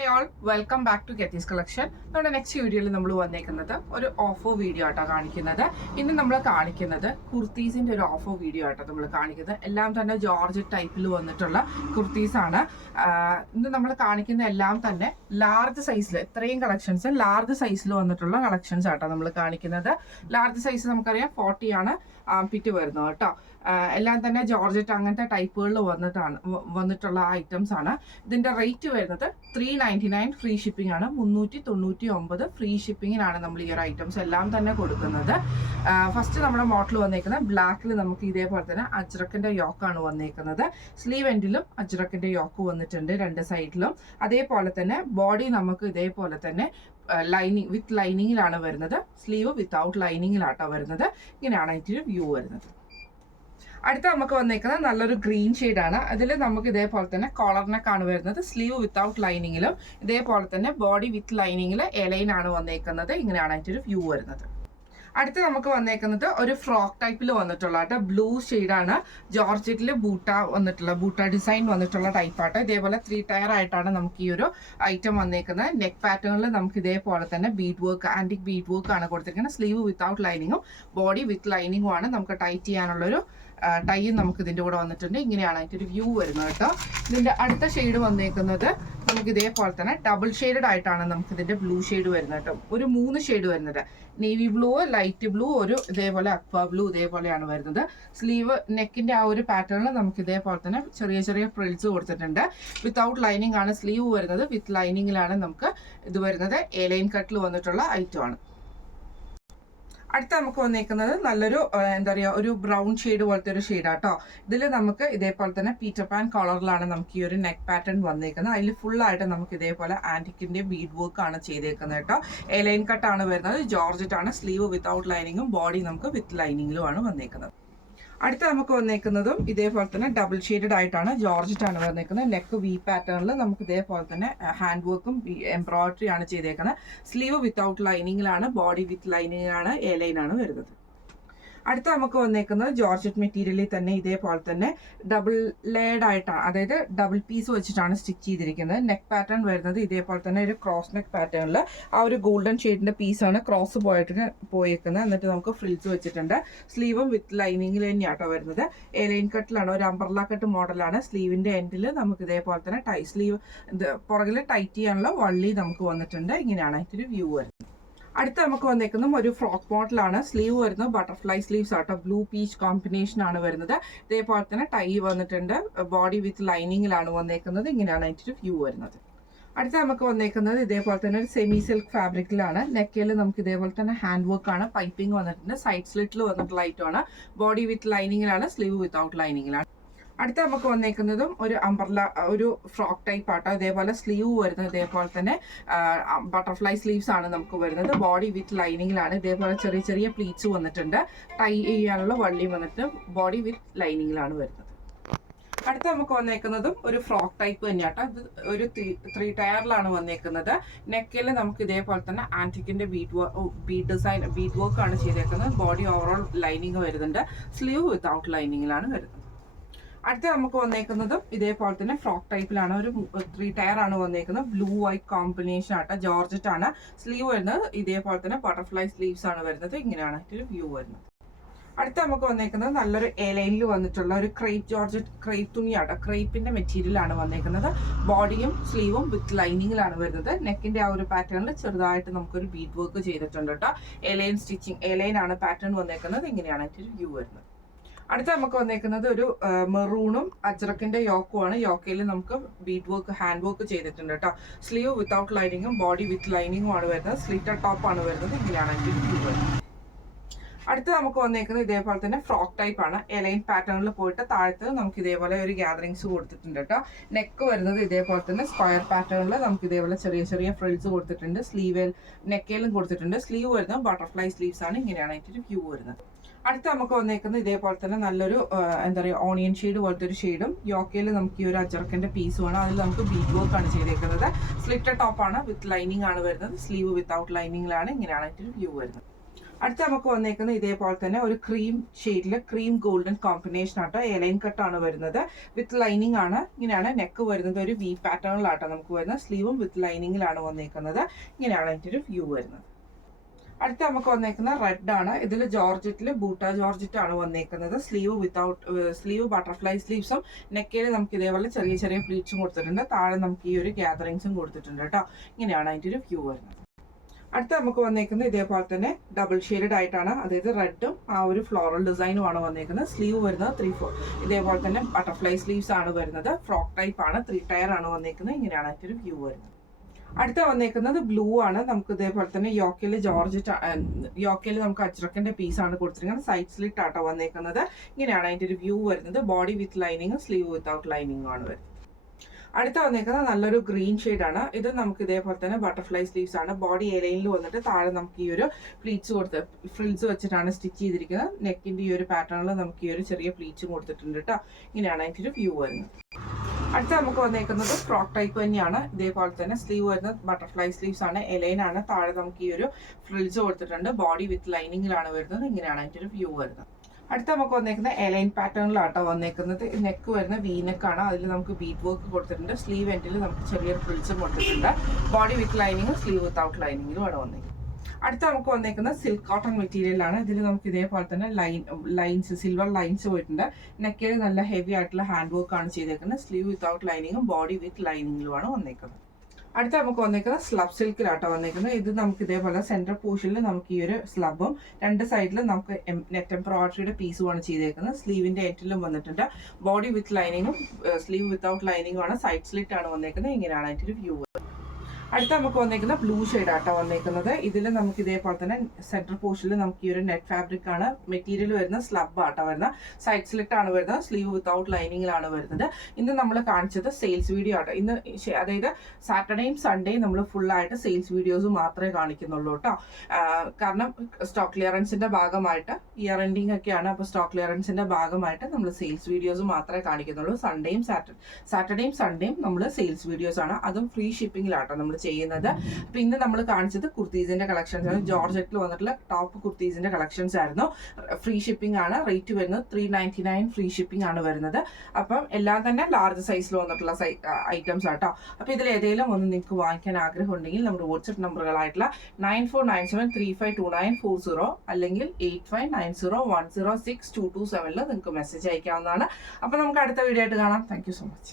Hi all, welcome back to Kethees collection. നമ്മുടെ next വീഡിയോയിൽ നമ്മൾ വന്നേക്കുന്നത് ഒരു ഓഫർ വീഡിയോ ആയിട്ടാണ് കാണിക്കുന്നത്. ഇന്ന് നമ്മൾ കാണിക്കുന്നത് കുർത്തീസിന്റെ ഒരു ഓഫർ വീഡിയോ ആയിട്ടാണ് നമ്മൾ കാണിക്കുന്നത്. എല്ലാം തന്നെ ജോർജ് ടൈപ്പിൽ വന്നിട്ടുള്ള കുർത്തീസാണ്. ഇന്ന് നമ്മൾ കാണിക്കുന്ന എല്ലാം തന്നെ ലാർജ് സൈസിൽ, ഇത്രയും കളക്ഷൻസ് ലാർജ് സൈസിൽ വന്നിട്ടുള്ള കളക്ഷൻസ് ആയിട്ടാണ് നമ്മൾ കാണിക്കുന്നത്. ലാർജ് സൈസ് നമുക്കറിയാം 40 ആണ് പിറ്റ് വരുന്നത് കേട്ടോ. എല്ലാം തന്നെ ജോർജറ്റ് അങ്ങനത്തെ ടൈപ്പുകളിൽ വന്നിട്ടുള്ള ഐറ്റംസ് ആണ്. ഇതിന്റെ റേറ്റ് വരുന്നത് 399 ഫ്രീ ഷിപ്പിംഗ് ആണ്. 399 ഫ്രീ ഷിപ്പിങ്ങിനാണ് നമ്മൾ ഈ ഒരു ഐറ്റംസ് എല്ലാം തന്നെ കൊടുക്കുന്നത്. ഫസ്റ്റ് നമ്മുടെ മോഡൽ വന്നേക്കുന്നത് ബ്ലാക്കിൽ നമുക്ക് ഇതേപോലെ തന്നെ അജ്രക്കിന്റെ യോക്കാണ് വന്നേക്കുന്നത്. സ്ലീവ് എൻഡിലും അജ്രക്കിന്റെ യോക്ക് വന്നിട്ടുണ്ട് രണ്ട് സൈഡിലും. അതേപോലെ തന്നെ ബോഡി നമുക്ക് ഇതേപോലെ തന്നെ ലൈനിങ് വിത്ത് ലൈനിങ്ങിലാണ് വരുന്നത്. സ്ലീവ് വിത്തൗട്ട് ലൈനിങ്ങിലാട്ടോ വരുന്നത്. ഇങ്ങനെയാണ് അതിൻ്റെ വ്യൂ വരുന്നത്. അടുത്ത നമുക്ക് വന്നേക്കുന്നത് നല്ലൊരു ഗ്രീൻ ഷെയ്ഡാണ്. അതിൽ നമുക്ക് ഇതേപോലെ തന്നെ കോളർ നെക്കാണ് വരുന്നത്. സ്ലീവ് വിത്തൗട്ട് ലൈനിങ്ങിലും ഇതേപോലെ തന്നെ ബോഡി വിത്ത് ലൈനിങ്ങിൽ എലൈനാണ് വന്നേക്കുന്നത്. ഇങ്ങനെയാണ് അതിൻ്റെ വ്യൂ വരുന്നത്. അടുത്ത് നമുക്ക് വന്നേക്കുന്നത് ഒരു ഫ്രോക്ക് ടൈപ്പിൽ വന്നിട്ടുള്ള ബ്ലൂ ഷെയ്ഡാണ്. ജോർജറ്റിൽ ബൂട്ട ഡിസൈൻ വന്നിട്ടുള്ള ടൈപ്പായിട്ട് ഇതേപോലെ 3 ടയർ ആയിട്ടാണ് നമുക്ക് ഈ ഒരു ഐറ്റം വന്നേക്കുന്നത്. നെക്ക് പാറ്റേണിൽ നമുക്ക് ഇതേപോലെ തന്നെ Bede work, antique Bede work ആണ് കൊടുത്തിരിക്കുന്നത്. സ്ലീവ് വിത്തൗട്ട് ലൈനിങ്ങും ബോഡി വിത്ത് ലൈനിങ്ങും ആണ്. നമുക്ക് ടൈറ്റ് ചെയ്യാനുള്ളൊരു ടൈയും നമുക്ക് ഇതിൻ്റെ കൂടെ വന്നിട്ടുണ്ട്. ഇങ്ങനെയാണ് അതിൻ്റെ ഒരു വ്യൂ വരുന്നത് കേട്ടോ. ഇതിൻ്റെ അടുത്ത ഷെയ്ഡ് വന്നേക്കുന്നത് നമുക്ക് ഇതേപോലെ തന്നെ ഡബിൾ ഷെയ്ഡഡ് ആയിട്ടാണ് നമുക്ക് ഇതിൻ്റെ ബ്ലൂ ഷെയ്ഡ് വരുന്നത് കേട്ടോ. ഒരു 3 ഷെയ്ഡ് വരുന്നത്. നേവി ബ്ലൂ, ലൈറ്റ് ബ്ലൂ, ഒരു ഇതേപോലെ അക്വാ ബ്ലൂ ഇതേപോലെയാണ് വരുന്നത്. സ്ലീവ് നെക്കിന്റെ ആ ഒരു പാറ്റേണിൽ നമുക്ക് ഇതേപോലെ തന്നെ ചെറിയ ചെറിയ ഫ്രിൽസ് കൊടുത്തിട്ടുണ്ട്. വിത്തൗട്ട് ലൈനിങ് ആണ് സ്ലീവ് വരുന്നത്. വിത്ത് ലൈനിങ്ങിലാണ് നമുക്ക് ഇത് വരുന്നത്. എലൈൻ കട്ടിൽ വന്നിട്ടുള്ള ഐറ്റം ആണ്. അടുത്ത നമുക്ക് വന്നേക്കുന്നത് നല്ലൊരു എന്താ പറയുക, ഒരു ബ്രൗൺ ഷെയ്ഡ് പോലത്തെ ഒരു ഷെയ്ഡാട്ടോ. ഇതിൽ നമുക്ക് ഇതേപോലെ തന്നെ പീറ്റർ പാൻ കളറിലാണ് നമുക്ക് ഈ ഒരു നെക്ക് പാറ്റേൺ വന്നേക്കുന്നത്. അതിൽ ഫുള്ളായിട്ട് നമുക്ക് ഇതേപോലെ ആന്റിക്കിന്റെ ബീഡ് വർക്ക് ആണ് ചെയ്തേക്കുന്നത് കേട്ടോ. എലൈൻ കട്ടാണ് വരുന്നത്. ജോർജറ്റ് ആണ്. സ്ലീവ് വിത്തൗട്ട് ലൈനിങ്ങും ബോഡി നമുക്ക് വിത്ത് ലൈനിങ്ങിലും ആണ് വന്നേക്കുന്നത്. അടുത്ത നമുക്ക് വന്നേക്കുന്നതും ഇതേപോലെ തന്നെ ഡബിൾ ഷെയ്ഡഡ് ആയിട്ടാണ്. ജോർജറ്റ് ആണ് വന്നേക്കുന്നത്. നെക്ക് വി പാറ്റേണിൽ നമുക്ക് ഇതേപോലെ തന്നെ ഹാൻഡ് വർക്കും എംബ്രോയിഡറി ആണ് ചെയ്തേക്കുന്നത്. സ്ലീവ് വിത്തൗട്ട് ലൈനിങ്ങിലാണ്. ബോഡി വിത്ത് ലൈനിങ്ങിലാണ്. എ ലൈനാണ് വരുന്നത്. അടുത്ത നമുക്ക് വന്നേക്കുന്നത് ജോർജറ്റ് മെറ്റീരിയലിൽ തന്നെ ഇതേപോലെ തന്നെ ഡബിൾ ലേഡ് ആയിട്ടാണ്, അതായത് ഡബിൾ പീസ് വെച്ചിട്ടാണ് സ്റ്റിച്ച് ചെയ്തിരിക്കുന്നത്. നെക്ക് പാറ്റേൺ വരുന്നത് ഇതേപോലെ തന്നെ ഒരു ക്രോസ് നെക്ക് പാറ്റേണിൽ ആ ഒരു ഗോൾഡൻ ഷെയ്ഡിന്റെ പീസാണ് ക്രോസ് പോയേക്കുന്നത്. എന്നിട്ട് നമുക്ക് ഫ്രിൽസ് വെച്ചിട്ടുണ്ട്. സ്ലീവും വിത്ത് ലൈനിങ്ങിൽ തന്നെയാട്ടോ വരുന്നത്. എലൈൻ കട്ടിലാണ്, ഒരു അംബ്രല്ല കട്ട് മോഡലാണ്. സ്ലീവിന്റെ എൻഡിൽ നമുക്ക് ഇതേപോലെ തന്നെ സ്ലീവ് പുറകിൽ ടൈറ്റ് ചെയ്യാനുള്ള വള്ളി നമുക്ക് വന്നിട്ടുണ്ട്. ഇങ്ങനെയാണ് അതിൻ്റെ വ്യൂ വരുന്നത്. അടുത്ത നമുക്ക് വന്നേക്കുന്നത് ഒരു ഫ്രോക്ക് മോഡലാണ്. സ്ലീവ് വരുന്നത് ബട്ടർഫ്ലൈ സ്ലീവ്സ് ആട്ടോ. ബ്ലൂ പീച്ച് കോമ്പിനേഷൻ ആണ് വരുന്നത്. ഇതേപോലെ തന്നെ ടൈ വന്നിട്ടുണ്ട്. ബോഡി വിത്ത് ലൈനിങ്ങിലാണ് വന്നേക്കുന്നത്. ഇങ്ങനെയാണ് അതിൻ്റെ വ്യൂ വരുന്നത്. അടുത്ത നമുക്ക് വന്നേക്കുന്നത് ഇതേപോലെ തന്നെ ഒരു സെമി സിൽക്ക് ഫാബ്രിക്കിലാണ്. നെക്കിൽ നമുക്ക് ഇതേപോലെ തന്നെ ഹാൻഡ് വർക്ക് ആണ്. പൈപ്പിംഗ് വന്നിട്ടുണ്ട്. സൈഡ് സ്ലിറ്റിൽ വന്നിട്ടുള്ള ഐറ്റമാണ്. ബോഡി വിത്ത് ലൈനിങ്ങിലാണ്. സ്ലീവ് വിത്തൗട്ട് ലൈനിങ്ങിലാണ്. അടുത്ത നമുക്ക് വന്നേക്കുന്നതും ഒരു അംബ്രല്ല, ഒരു ഫ്രോക്ക് ടൈപ്പ് ആട്ടോ. ഇതേപോലെ സ്ലീവ് വരുന്നത് ഇതേപോലെ തന്നെ ബട്ടർഫ്ലൈ സ്ലീവ്സ് ആണ് നമുക്ക് വരുന്നത്. ബോഡി വിത്ത് ലൈനിങ്ങിലാണ്. ഇതേപോലെ ചെറിയ ചെറിയ പ്ലീറ്റ്സ് വന്നിട്ടുണ്ട്. ടൈ ചെയ്യാനുള്ള വള്ളി വന്നിട്ട് ബോഡി വിത്ത് ലൈനിങ്ങിലാണ് വരുന്നത്. അടുത്ത നമുക്ക് വന്നേക്കുന്നതും ഒരു ഫ്രോക്ക് ടൈപ്പ് തന്നെയാട്ടോ. ഇത് ഒരു 3 ടയറിലാണ് വന്നേക്കുന്നത്. നെക്കിൽ നമുക്ക് ഇതേപോലെ തന്നെ ആന്റിക്കിന്റെ ബീഡ് വർക്ക് ആണ് ചെയ്തേക്കുന്നത്. ബോഡി ഓവറോൾ ലൈനിങ് വരുന്നുണ്ട്. സ്ലീവ് വിത്തൗട്ട് ലൈനിങ്ങിലാണ് വരുന്നത്. അടുത്ത നമുക്ക് വന്നേക്കുന്നതും ഇതേപോലെ തന്നെ ഫ്രോക്ക് ടൈപ്പിലാണ്. ഒരു 3 ടയർ ആണ് വന്നേക്കുന്നത്. ബ്ലൂ വൈറ്റ് കോമ്പിനേഷൻ ആട്ടോ. ജോർജറ്റ് ആണ്. സ്ലീവ് വരുന്നത് ഇതേപോലെ തന്നെ ബട്ടർഫ്ലൈ സ്ലീവ്സ് ആണ് വരുന്നത്. ഇങ്ങനെയാണ് ഇതിന്റെ വ്യൂ വരുന്നത്. അടുത്ത നമുക്ക് വന്നേക്കുന്നത് നല്ലൊരു എലൈനിൽ വന്നിട്ടുള്ള ഒരു ക്രേപ്പ് തുണിയാട്ടോ. ക്രേപ്പിന്റെ മെറ്റീരിയൽ ആണ് വന്നേക്കുന്നത്. ബോഡിയും സ്ലീവും വിത്ത് ലൈനിങ്ങിലാണ് വരുന്നത്. നെക്കിന്റെ ആ ഒരു പാറ്റേണിൽ ചെറുതായിട്ട് നമുക്കൊരു ബീഡ് വർക്ക് ചെയ്തിട്ടുണ്ട് കേട്ടോ. എലൈൻ ആണ് പാറ്റേൺ വന്നേക്കുന്നത്. ഇങ്ങനെയാണ് ഇതിന്റെ വ്യൂ വരുന്നത്. അടുത്ത നമുക്ക് വന്നേക്കുന്നത് ഒരു മെറൂണും അജ്രക്കിന്റെ യോക്കുമാണ്. യോക്കയിൽ നമുക്ക് ബീഡ് വർക്ക്, ഹാൻഡ് വർക്ക് ചെയ്തിട്ടുണ്ട് കേട്ടോ. സ്ലീവ് വിത്തൗട്ട് ലൈനിങ്ങും ബോഡി വിത്ത് ലൈനിങ്ങും ആണ് വരുന്നത്. സ്ലിറ്റർ ടോപ്പ് ആണ് വരുന്നത്. ഇങ്ങനെയാണ് അതിന്റെ വ്യൂ വരുന്നത്. അടുത്ത നമുക്ക് വന്നേക്കുന്നത് ഇതേപോലെ തന്നെ ഫ്രോക്ക് ടൈപ്പ് ആണ്. എലൈൻ പാറ്റേണിൽ പോയിട്ട് താഴത്ത് നമുക്ക് ഇതേപോലെ ഒരു ഗ്യാദറിങ്സ് കൊടുത്തിട്ടുണ്ട് കേട്ടോ. നെക്ക് വരുന്നത് ഇതേപോലെ തന്നെ സ്ക്വയർ പാറ്റേണിൽ നമുക്ക് ഇതേപോലെ ചെറിയ ചെറിയ ഫ്രിൽസ് കൊടുത്തിട്ടുണ്ട്. സ്ലീവിൽ നെക്കേലും കൊടുത്തിട്ടുണ്ട്. സ്ലീവ് വരുന്നത് ബട്ടർഫ്ലൈ സ്ലീവ്സ് ആണ്. ഇങ്ങനെയാണ് അതിന്റെ വ്യൂ വരുന്നത്. അടുത്ത നമുക്ക് വന്നേക്കുന്നത് ഇതേപോലെ തന്നെ നല്ലൊരു എന്താ പറയുക, ഓണിയൻ ഷെയ്ഡ് പോലത്തെ ഒരു ഷെയ്ഡും. യോക്കയിൽ നമുക്ക് ഈ ഒരു അജർക്കിന്റെ പീസ് വേണം. അതിൽ നമുക്ക് ബീഡ് വർക്ക് ആണ് ചെയ്തേക്കുന്നത്. സ്ലിറ്റർ ടോപ്പ് ആണ്. വിത്ത് ലൈനിങ് ആണ് വരുന്നത്. സ്ലീവ് വിത്തൗട്ട് ലൈനിങ്ങിലാണ്. ഇങ്ങനെയാണ് അതിന്റെ വ്യൂ വരുന്നത്. അടുത്ത നമുക്ക് വന്നേക്കുന്നത് ഇതേപോലെ തന്നെ ഒരു ക്രീം ഷെയ്ഡിൽ ക്രീം ഗോൾഡൻ കോമ്പിനേഷൻ ആട്ടോ. എലൈൻ കട്ടാണ് വരുന്നത്, വിത്ത് ലൈനിങ് ആണ്. ഇങ്ങനെയാണ് നെക്ക് വരുന്നത്, ഒരു വി പാറ്റേണിലാട്ടോ നമുക്ക് വരുന്നത്. സ്ലീവും വിത്ത് ലൈനിങ്ങിലാണ് വന്നേക്കുന്നത്. ഇങ്ങനെയാണ് അതിൻ്റെ ഒരു വ്യൂ വരുന്നത്. അടുത്ത നമുക്ക് വന്നേക്കുന്ന റെഡ് ആണ്. ഇതിൽ ജോർജറ്റിൽ ബൂട്ട ജോർജറ്റ് ആണ് വന്നേക്കുന്നത്. സ്ലീവ് ബട്ടർഫ്ലൈ സ്ലീവ്സും നെക്കയിൽ നമുക്ക് ഇതേപോലെ ചെറിയ ചെറിയ പ്ലീറ്റ്സും കൊടുത്തിട്ടുണ്ട്. താഴെ നമുക്ക് ഈ ഒരു ഗ്യാതറിങ്സും കൊടുത്തിട്ടുണ്ട് കേട്ടോ. ഇങ്ങനെയാണ് അതിൻ്റെ ഒരു വ്യൂ വരുന്നത്. അടുത്ത നമുക്ക് വന്നേക്കുന്നത് ഇതേപോലെ തന്നെ ഡബിൾ ഷെയ്ഡഡ് ആയിട്ടാണ്, അതായത് റെഡും ആ ഒരു ഫ്ലോറൽ ഡിസൈനും ആണ് വന്നേക്കുന്നത്. സ്ലീവ് വരുന്നത് 3/4 ഇതേപോലെ തന്നെ ബട്ടർഫ്ലൈ സ്ലീവ്സ് ആണ് വരുന്നത്. ഫ്രോക്ക് ടൈപ്പ് ആണ്, 3 ടയർ ആണ് വന്നേക്കുന്നത്. ഇങ്ങനെയാണ് അതിൻ്റെ ഒരു വ്യൂ വരുന്നത്. അടുത്ത വന്നേക്കുന്നത് ബ്ലൂ ആണ്. നമുക്ക് ഇതേപോലെ തന്നെ യോക്കയിൽ നമുക്ക് അജ്രക്കിന്റെ പീസാണ് കൊടുത്തിരിക്കുന്നത്. സൈഡ് സ്ലിറ്റ് ആട്ടോ വന്നേക്കുന്നത്. ഇങ്ങനെയാണ് അതിൻ്റെ ഒരു വ്യൂ വരുന്നത്. ബോഡി വിത്ത് ലൈനിങ്ങും സ്ലീവ് വിത്തൗട്ട് ലൈനിങ്ങും ആണ് വരുന്നത്. അടുത്ത വന്നേക്കുന്നത് നല്ലൊരു ഗ്രീൻ ആണ്. ഇത് നമുക്ക് ഇതേപോലെ തന്നെ ബട്ടർഫ്ലൈ സ്ലീവ്സ് ആണ്. ബോഡി എലൈനിൽ വന്നിട്ട് താഴെ നമുക്ക് ഈ ഒരു ഫ്രിൽസ് വെച്ചിട്ടാണ് സ്റ്റിച്ച് ചെയ്തിരിക്കുന്നത്. നെക്കിന്റെ ഈ ഒരു പാറ്റേണിൽ നമുക്ക് ഈ ഒരു ചെറിയ പ്ലീറ്റ്സും കൊടുത്തിട്ടുണ്ട് കേട്ടോ. ഇങ്ങനെയാണ് അതിൻ്റെ ഒരു വ്യൂ വരുന്നത്. അടുത്ത നമുക്ക് വന്നേക്കുന്നത് ഫ്രോക്ക് ടൈപ്പ് തന്നെയാണ്. ഇതേപോലെ തന്നെ സ്ലീവ് വരുന്നത് ബട്ടർഫ്ലൈ സ്ലീവ്സ് ആണ്, എലൈൻ ആണ്. താഴെ നമുക്ക് ഈ ഒരു ഫ്രിൽസ് കൊടുത്തിട്ടുണ്ട്. ബോഡി വിത്ത് ലൈനിങ്ങിലാണ് വരുന്നത്. ഇങ്ങനെയാണ് അതിൻ്റെ ഒരു വ്യൂ വരുന്നത്. അടുത്ത നമുക്ക് വന്നേക്കുന്നത് എലൈൻ പാറ്റേണിലാട്ടോ വന്നേക്കുന്നത്. നെക്ക് വരുന്ന വി നെക്കാണ്. അതിൽ നമുക്ക് ബീറ്റ് വർക്ക് കൊടുത്തിട്ടുണ്ട്. സ്ലീവ് എൻഡിൽ നമുക്ക് ചെറിയൊരു ഫ്രിൽസും കൊടുത്തിട്ടുണ്ട്. ബോഡി വിത്ത് ലൈനിങ്ങും സ്ലീവ് വിത്തൗട്ട് ലൈനിങ്ങിലും ആണ് വന്നേക്കുന്നത്. അടുത്ത നമുക്ക് വന്നേക്കുന്നത് സിൽക്ക് കോട്ടൺ മെറ്റീരിയലാണ്. ഇതിൽ നമുക്ക് ഇതേപോലെ തന്നെ ലൈൻസ് സിൽവർ ലൈൻസ് പോയിട്ടുണ്ട്. നെക്കിൽ നല്ല ഹെവി ആയിട്ടുള്ള ഹാൻഡ് വർക്ക് ആണ് ചെയ്തേക്കുന്നത്. സ്ലീവ് വിത്തൗട്ട് ലൈനിങ്ങും ബോഡി വിത്ത് ലൈനിങ്ങിലുമാണ് വന്നേക്കുന്നത്. അടുത്ത നമുക്ക് വന്നേക്കുന്നത് സ്ലബ് സിൽക്കിലാട്ടോ വന്നേക്കുന്നത്. ഇത് നമുക്ക് ഇതേപോലെ സെൻട്രൽ പോർഷനിൽ നമുക്ക് ഈ ഒരു സ്ലബും രണ്ട് സൈഡിലും നമുക്ക് നെറ്റ് എംബ്രോയിഡറിയുടെ പീസുമാണ് ചെയ്തേക്കുന്നത്. സ്ലീവിന്റെ എൻഡിലും വന്നിട്ടുണ്ട്. ബോഡി വിത്ത് ലൈനിങ്ങും സ്ലീവ് വിത്തൗട്ട് ലൈനിങ്ങും ആണ്. സൈഡ് സ്ലിറ്റ് ആണ് വന്നേക്കുന്നത്. ഇങ്ങനെയാണ് അതിൻ്റെ ഒരു വ്യൂ. അടുത്ത നമുക്ക് വന്നേക്കുന്ന ബ്ലൂ ഷെയ്ഡ് ആട്ടോ വന്നേക്കുന്നത്. ഇതിൽ നമുക്ക് ഇതേപോലെ തന്നെ സെൻട്രൽ പോർഷനിൽ നമുക്ക് ഈ ഒരു നെറ്റ് ഫാബ്രിക് ആണ്. മെറ്റീരിയൽ വരുന്ന സ്ലബ് ആട്ടോ വരുന്നത്. സൈഡ് സ്ലിറ്റ് ആണ് വരുന്നത്. സ്ലീവ് വിത്തൗട്ട് ലൈനിങ്ങിലാണ് വരുന്നത്. ഇന്ന് നമ്മൾ കാണിച്ചത് സെയിൽസ് വീഡിയോ ആട്ടോ. ഇന്ന് അതായത് സാറ്റർഡേയും സൺഡേയും നമ്മൾ ഫുള്ളായിട്ട് സെയിൽസ് വീഡിയോസ് മാത്രമേ കാണിക്കുന്നുള്ളൂ കേട്ടോ. കാരണം സ്റ്റോക്ക് ക്ലിയറൻസിന്റെ ഭാഗമായിട്ട് ഇയർ എൻഡിങ് ഒക്കെയാണ്. അപ്പോൾ സ്റ്റോക്ക് ക്ലിയറൻസിന്റെ ഭാഗമായിട്ട് നമ്മൾ സെയിൽസ് വീഡിയോസ് മാത്രമേ കാണിക്കുന്നുള്ളൂ. സാറ്റർഡേയും സൺഡേയും നമ്മൾ സെയിൽസ് വീഡിയോസ് ആണ്. അതും ഫ്രീ ഷിപ്പിംഗിലാട്ടോ നമ്മൾ ചെയ്യുന്നത്. അപ്പൊ ഇന്ന് നമ്മൾ കാണിച്ചത് കുർത്തീസിന്റെ കളക്ഷൻസ് ആണ്. ജോർജറ്റിൽ വന്നിട്ടുള്ള ടോപ്പ് കുർത്തീസിന്റെ കളക്ഷൻസ് ആയിരുന്നു. ഫ്രീ ഷിപ്പിംഗ് ആണ്. റേറ്റ് വരുന്നത് 399 ഫ്രീ ഷിപ്പിംഗ് ആണ് വരുന്നത്. അപ്പം എല്ലാം തന്നെ ലാർജ് സൈസിൽ വന്നിട്ടുള്ള ഐറ്റംസ് ആട്ടോ. അപ്പൊ ഇതിൽ ഏതെങ്കിലും ഒന്ന് നിങ്ങൾക്ക് വാങ്ങിക്കാൻ ആഗ്രഹം ഉണ്ടെങ്കിൽ നമ്മുടെ വാട്സ്ആപ്പ് നമ്പറുകളായിട്ടുള്ള 9497352940 അല്ലെങ്കിൽ 8590106227 നിങ്ങൾക്ക് മെസ്സേജ് അയക്കാവുന്നതാണ്. അപ്പൊ നമുക്ക് അടുത്ത വീഡിയോ ആയിട്ട് കാണാം. Thank you so much.